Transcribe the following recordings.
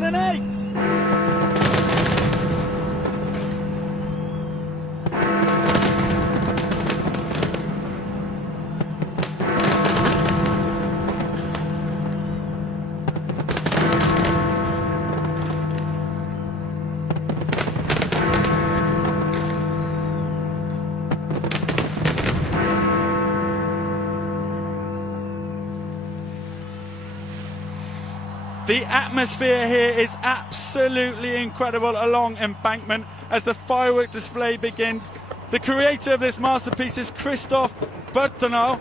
2008. The atmosphere here is absolutely incredible along Embankment as the firework display begins. The creator of this masterpiece is Christophe Bertonneau.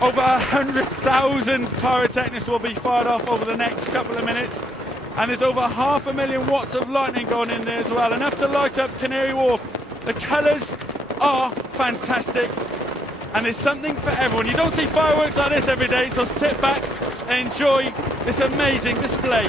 Over 100,000 pyrotechnics will be fired off over the next couple of minutes. And there's over 500,000 watts of lightning going in there as well, enough to light up Canary Wharf. The colours are fantastic. And there's something for everyone. You don't see fireworks like this every day, so sit back and enjoy this amazing display.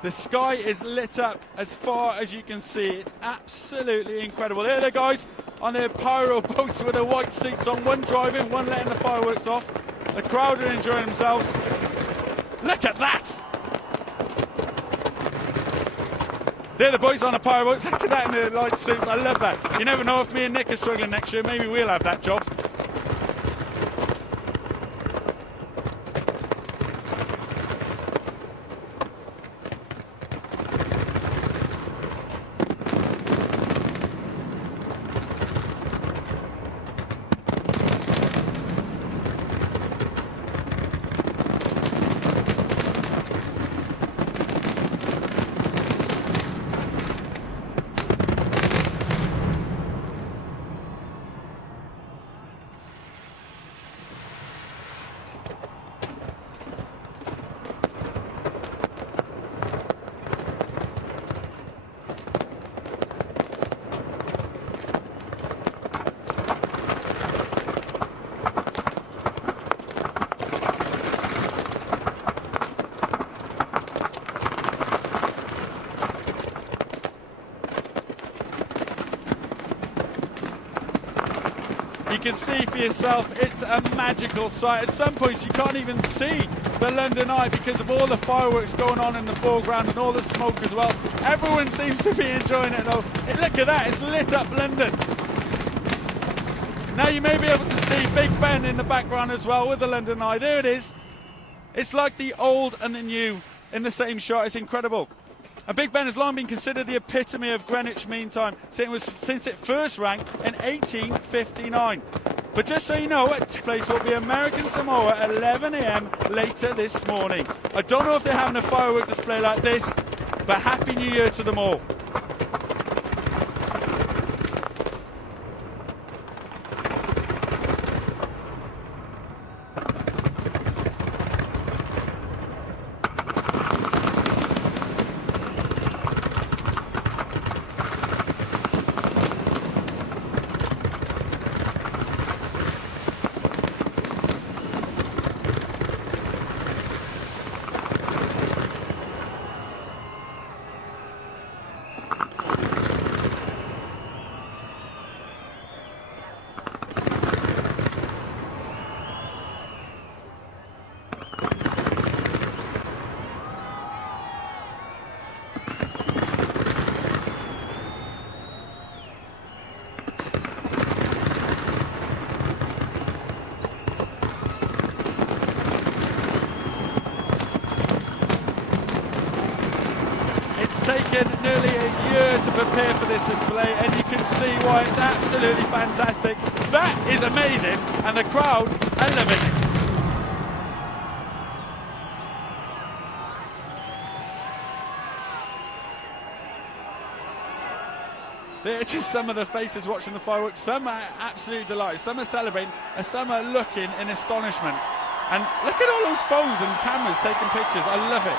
The sky is lit up as far as you can see. It's absolutely incredible. Here the guys on their pyro boats with their white suits on, one driving, one letting the fireworks off. The crowd are enjoying themselves. Look at that! They're the boys on the pyro boats. Look at that in their light suits. I love that. You never know if me and Nick are struggling next year. Maybe we'll have that job. You can see for yourself, it's a magical sight. At some points you can't even see the London Eye because of all the fireworks going on in the foreground and all the smoke as well. Everyone seems to be enjoying it though. Look at that, it's lit up London. Now you may be able to see Big Ben in the background as well with the London Eye. There it is. It's like the old and the new in the same shot. It's incredible. And Big Ben has long been considered the epitome of Greenwich Mean Time since it first rang in 1859. But just so you know, its place will be American Samoa at 11 AM later this morning. I don't know if they're having a firework display like this, but Happy New Year to them all. Taken nearly a year to prepare for this display, and you can see why it's absolutely fantastic. That is amazing, and the crowd are loving it. They're just some of the faces watching the fireworks. Some are absolutely delighted, some are celebrating, and some are looking in astonishment. And look at all those phones and cameras taking pictures. I love it.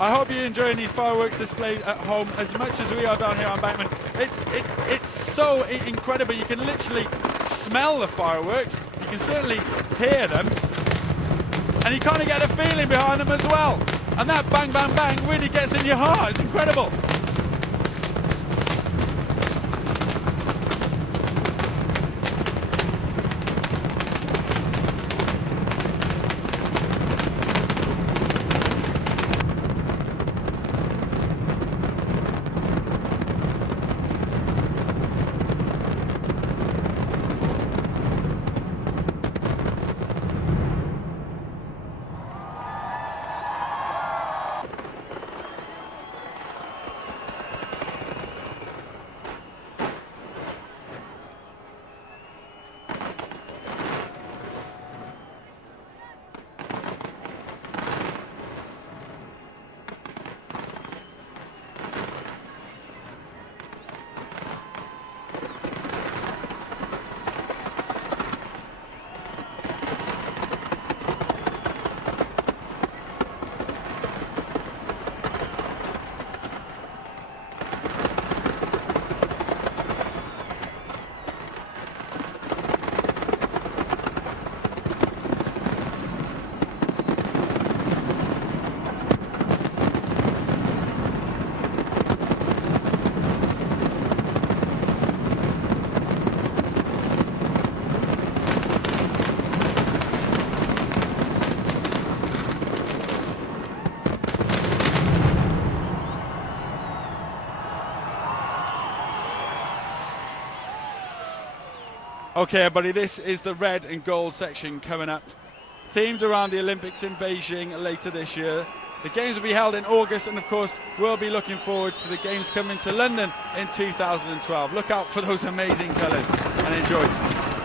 I hope you're enjoying these fireworks displays at home as much as we are down here on Embankment. It's so incredible. You can literally smell the fireworks. You can certainly hear them. And you kind of get a feeling behind them as well. And that bang, bang, bang really gets in your heart. It's incredible. Okay, everybody, this is the red and gold section coming up, themed around the Olympics in Beijing later this year. The games will be held in August, and of course we'll be looking forward to the games coming to London in 2012. Look out for those amazing colours and enjoy.